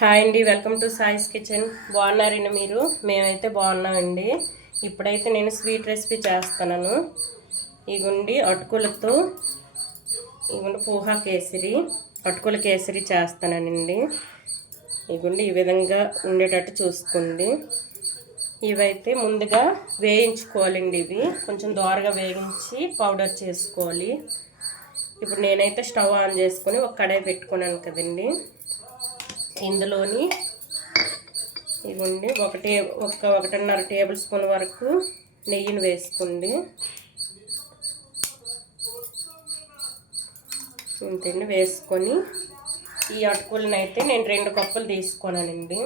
Hi అండి, welcome to సాయిస్ kitchen. బాగున్నారండి మీరు? మేమైతే బాగున్నామండి. ఇప్పుడైతే నేను స్వీట్ రెసిపీ చేస్తున్నాను. ఇగుండి అటుకులతో పోహా కేసరి, అటుకుల కేసరి చేస్తానండి. ఇగుండి ఈ విధంగా ఉండేటట్టు చూసుకోండి. ఇవైతే ముందుగా వేయించుకోవాలండి. ఇవి కొంచెం దోరగా వేయించి పౌడర్ చేసుకోవాలి. ఇప్పుడు నేనైతే స్టవ్ ఆన్ చేసుకొని ఒక కడాయి పెట్టుకున్నాను కదండి. ఇందులోని ఇవ్వండి ఒకటిన్నర టేబుల్ స్పూన్ వరకు నెయ్యిని వేసుకోండి. ఇంతండి వేసుకొని ఈ అటుకులను అయితే నేను 2 కప్పులు తీసుకున్నానండి.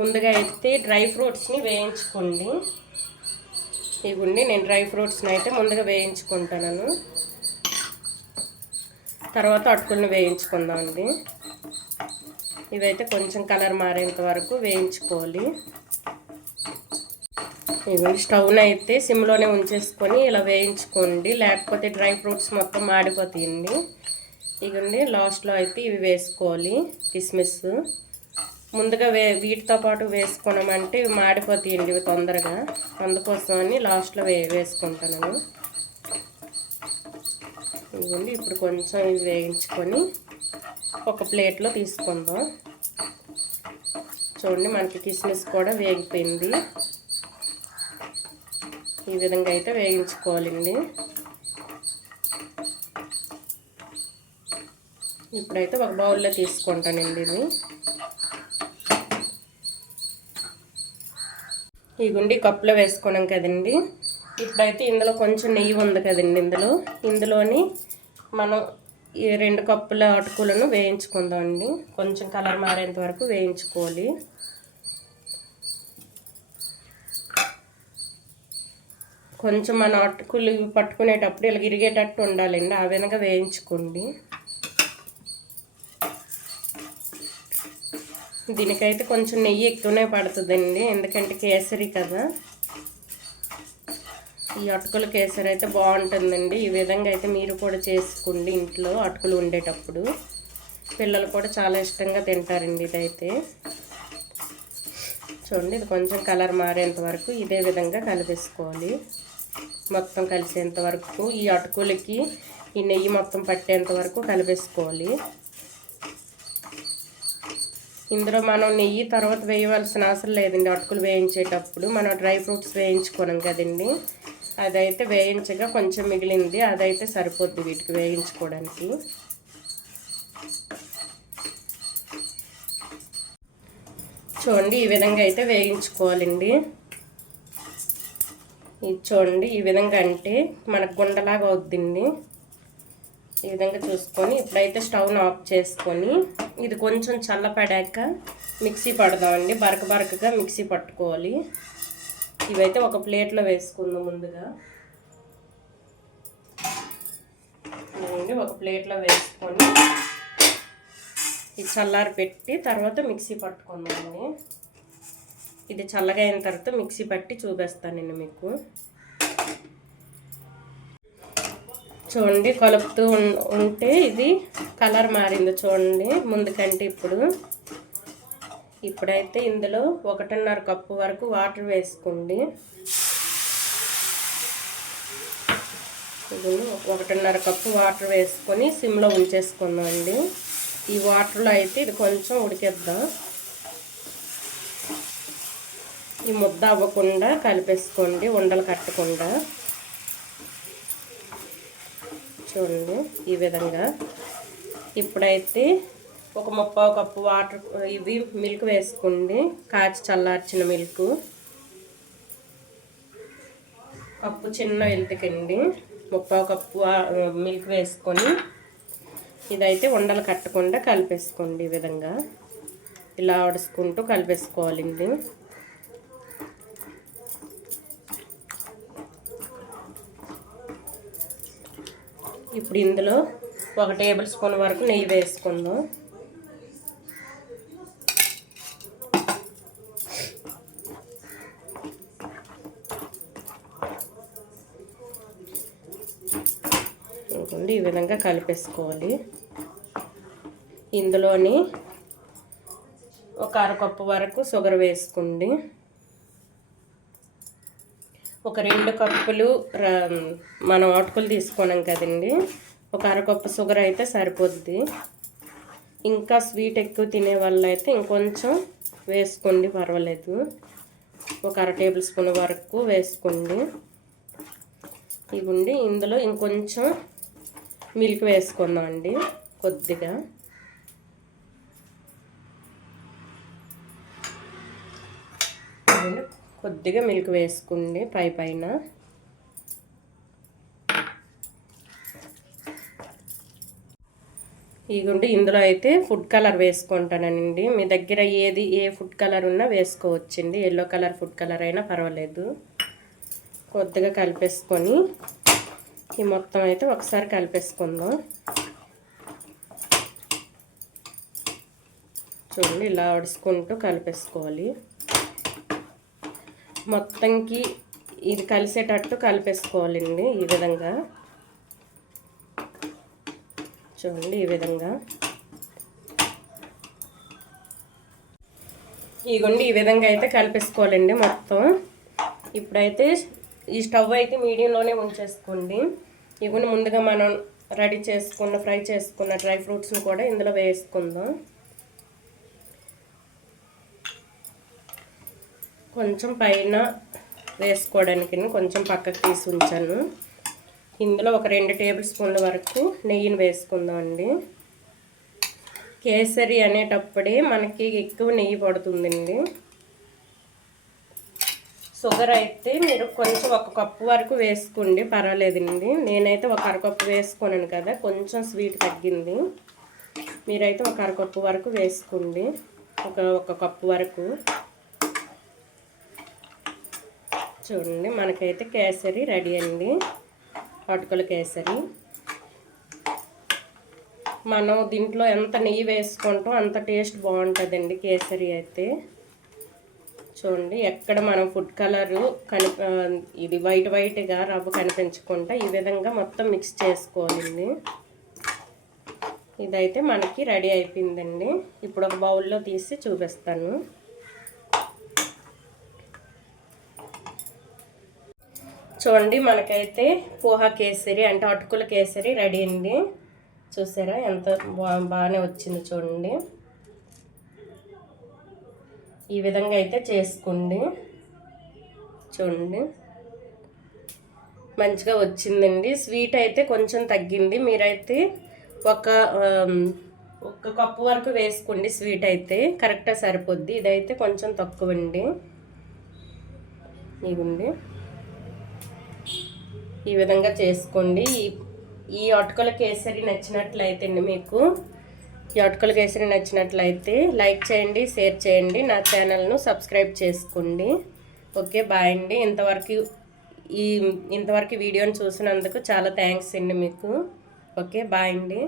ముందుగా అయితే డ్రై ఫ్రూట్స్ని వేయించుకోండి. ఇవ్వండి నేను డ్రై ఫ్రూట్స్ని అయితే ముందుగా వేయించుకుంటాను. తర్వాత అటుకులను వేయించుకుందామండి. ఇవైతే కొంచెం కలర్ మారేంత వరకు వేయించుకోవాలి. ఇవన్నీ స్టవ్ని అయితే సిమ్లోనే ఉంచేసుకొని ఇలా వేయించుకోండి, లేకపోతే డ్రై ఫ్రూట్స్ మొత్తం మాడిపోతాయండి. ఇవ్వండి లాస్ట్లో అయితే ఇవి వేసుకోవాలి. కిస్మిస్ ముందుగా వీటితో పాటు వేసుకున్నామంటే ఇవి మాడిపోతాయండి ఇవి తొందరగా, అందుకోసమని లాస్ట్లో వేసుకుంటాను. ఇవ్వండి ఇప్పుడు కొంచెం ఇది వేయించుకొని ఒక ప్లేట్లో తీసుకుందాం. చూడండి మనకి కిస్మిస్ కూడా వేగిపోయింది. ఈ విధంగా అయితే వేయించుకోవాలండి. ఇప్పుడైతే ఒక బౌల్లో తీసుకుంటానండి. ఇది ఈ గుండి కప్పులో వేసుకున్నాం కదండి. ఇప్పుడైతే ఇందులో కొంచెం నెయ్యి ఉంది కదండి. ఇందులోని మనం ఈ 2 కప్పుల అటుకులను వేయించుకుందామండి. కొంచెం కలర్ మారేంత వరకు వేయించుకోవాలి. కొంచెం మన అటుకులు పట్టుకునేటప్పుడు ఇలా ఇరిగేటట్టు ఉండాలండి, ఆ విధంగా వేయించుకోండి. దీనికైతే కొంచెం నెయ్యి ఎక్కువనే పడుతుందండి, ఎందుకంటే కేసరి కదా. ఈ అటుకుల కేసరి అయితే బాగుంటుందండి. ఈ విధంగా అయితే మీరు కూడా చేసుకోండి ఇంట్లో అటుకులు ఉండేటప్పుడు. పిల్లలు కూడా చాలా ఇష్టంగా తింటారండి. ఇదైతే చూడండి, ఇది కొంచెం కలర్ మారేంత వరకు ఇదే విధంగా కలిపేసుకోవాలి. మొత్తం కలిసేంత వరకు ఈ అటుకులకి ఈ నెయ్యి మొత్తం పట్టేంత వరకు కలిపేసుకోవాలి. ఇందులో మనం నెయ్యి తర్వాత వేయవలసిన అవసరం లేదండి. అటుకులు వేయించేటప్పుడు మనం డ్రై ఫ్రూట్స్ వేయించుకోను కదండి, అదైతే వేయించగా కొంచెం మిగిలింది, అదైతే సరిపోద్ది వీటికి వేయించుకోవడానికి. చూడండి ఈ విధంగా అయితే వేయించుకోవాలండి. ఇది చూడండి ఈ విధంగా అంటే మనకు గుండలాగా అవుద్దండి. ఈ విధంగా చూసుకొని ఇప్పుడైతే స్టవ్ను ఆఫ్ చేసుకొని ఇది కొంచెం చల్లపడాక మిక్సీ పడదామండి. బరకగా మిక్సీ పట్టుకోవాలి. ఇవైతే ఒక ప్లేట్లో వేసుకుందాం. ముందుగా ఒక ప్లేట్లో వేసుకొని ఇది చల్లారి పెట్టి తర్వాత మిక్సీ పట్టుకుందామండి. ఇది చల్లగా అయిన తర్వాత మిక్సీ పట్టి చూపిస్తానండి మీకు. చూడండి కలుపుతూ ఉంటే ఇది కలర్ మారింది చూడండి ముందు కంటే. ఇప్పుడైతే ఇందులో 1.5 కప్పు వరకు వాటర్ వేసుకోండి. 1.5 కప్పు వాటర్ వేసుకొని సిమ్లో ఉంచేసుకుందామండి. ఈ వాటర్లో అయితే ఇది కొంచెం ఉడికేద్దాం. ఈ ముద్ద అవ్వకుండా కలిపేసుకోండి, ఉండలు కట్టకుండా. చూడండి ఈ విధంగా. ఇప్పుడైతే ఒక 30 కప్పు వాటర్ ఇవి మిల్క్ వేసుకోండి, కాచి చల్లార్చిన మిల్క్. కప్పు చిన్న వెళ్తుకండి 30 కప్పు మిల్క్ వేసుకొని ఇదైతే ఉండలు కట్టకుండా కలిపేసుకోండి. ఈ విధంగా ఇలా ఆడుచుకుంటూ కలిపేసుకోవాలండి. ఇప్పుడు ఇందులో 1 టేబుల్ స్పూన్ వరకు నెయ్యి వేసుకుందాం. ఈ విధంగా కలిపేసుకోవాలి. ఇందులోని ఒక అరకప్పు వరకు షుగర్ వేసుకోండి. ఒక 2 కప్పులు మనం అటుకులు తీసుకున్నాం కదండి, ఒక అరకప్పు షుగర్ అయితే సరిపోద్ది. ఇంకా స్వీట్ ఎక్కువ తినే వాళ్ళు అయితే ఇంకొంచెం వేసుకోండి, పర్వాలేదు. ఒక 1/2 టేబుల్ స్పూన్ వరకు వేసుకోండి. ఇవ్వండి, ఇందులో ఇంకొంచెం మిల్క్ వేసుకుందాం అండి, కొద్దిగా. కొద్దిగా మిల్క్ వేసుకోండి పైన. ఇదిగోండి, ఇందులో అయితే ఫుడ్ కలర్ వేసుకుంటానండి. మీ దగ్గర ఏ ఫుడ్ కలర్ ఉన్నా వేసుకోవచ్చండి. ఎల్లో కలర్ ఫుడ్ కలర్ అయినా పర్వాలేదు. కొద్దిగా కలిపేసుకొని ఈ మొత్తం అయితే ఒకసారి కలిపేసుకుందాం. చూడండి, ఇలా వడుచుకుంటూ కలిపేసుకోవాలి. మొత్తంకి ఇది కలిసేటట్టు కలిపేసుకోవాలండి. ఈ విధంగా చూడండి, ఈ విధంగా. ఇదిగోండి, ఈ విధంగా అయితే కలిపేసుకోవాలండి మొత్తం. ఇప్పుడైతే ఈ స్టవ్ అయితే మీడియంలోనే ఉంచేసుకోండి. ఇవన్నీ ముందుగా మనం రెడీ చేసుకున్న ఫ్రై చేసుకున్న డ్రై ఫ్రూట్స్ని కూడా ఇందులో వేసుకుందాం. కొంచెం పైన వేసుకోవడానికి కొంచెం పక్కకు తీసి ఉంచాను. ఇందులో ఒక 2 టేబుల్ స్పూన్ల వరకు నెయ్యిని వేసుకుందాం అండి. కేసరి అనేటప్పుడే మనకి ఎక్కువ నెయ్యి పడుతుందండి. షుగర్ అయితే మీరు కొంచెం 1 కప్పు వరకు వేసుకోండి, పర్వాలేదండి. నేనైతే ఒక అరకప్పు వేసుకున్నాను కదా, కొంచెం స్వీట్ తగ్గింది. మీరైతే ఒక అరకప్పు వరకు వేసుకోండి, ఒక కప్పు వరకు. చూడండి, మనకైతే కేసరి రెడీ అండి, అటుకుల కేసరి. మనం దీంట్లో ఎంత నెయ్యి వేసుకుంటాం అంత టేస్ట్ బాగుంటుందండి కేసరి అయితే. చూడండి, ఎక్కడ మనం ఫుడ్ కలరు ఇది వైట్గా రవ్వ కనిపించకుండా ఈ విధంగా మొత్తం మిక్స్ చేసుకోవాలండి. ఇదైతే మనకి రెడీ అయిపోయిందండి. ఇప్పుడు ఒక బౌల్లో తీసి చూపిస్తాను. చూడండి, మనకైతే పోహా కేసరి అంటే అటుకుల కేసరి రెడీ అండి. చూసారా ఎంత బాగానే వచ్చింది. చూడండి, ఈ విధంగా అయితే చేసుకోండి. చూడండి, మంచిగా వచ్చిందండి. స్వీట్ అయితే కొంచెం తగ్గింది. మీరైతే ఒక కప్పు వరకు వేసుకోండి. స్వీట్ అయితే కరెక్ట్గా సరిపోద్ది. ఇదైతే కొంచెం తక్కువ అండి. ఇవ్వండి, ఈ విధంగా చేసుకోండి. ఈ అటుకుల కేసరి నచ్చినట్లయితే అండి, మీకు ఈ అటుకుల కేసరి నచ్చినట్లయితే లైక్ చేయండి, షేర్ చేయండి, నా ఛానల్ను సబ్స్క్రైబ్ చేసుకోండి. ఓకే, బాయ్ అండి. ఇంతవరకు వీడియోని చూసినందుకు చాలా థ్యాంక్స్ అండి మీకు. ఓకే, బాయ్ అండి.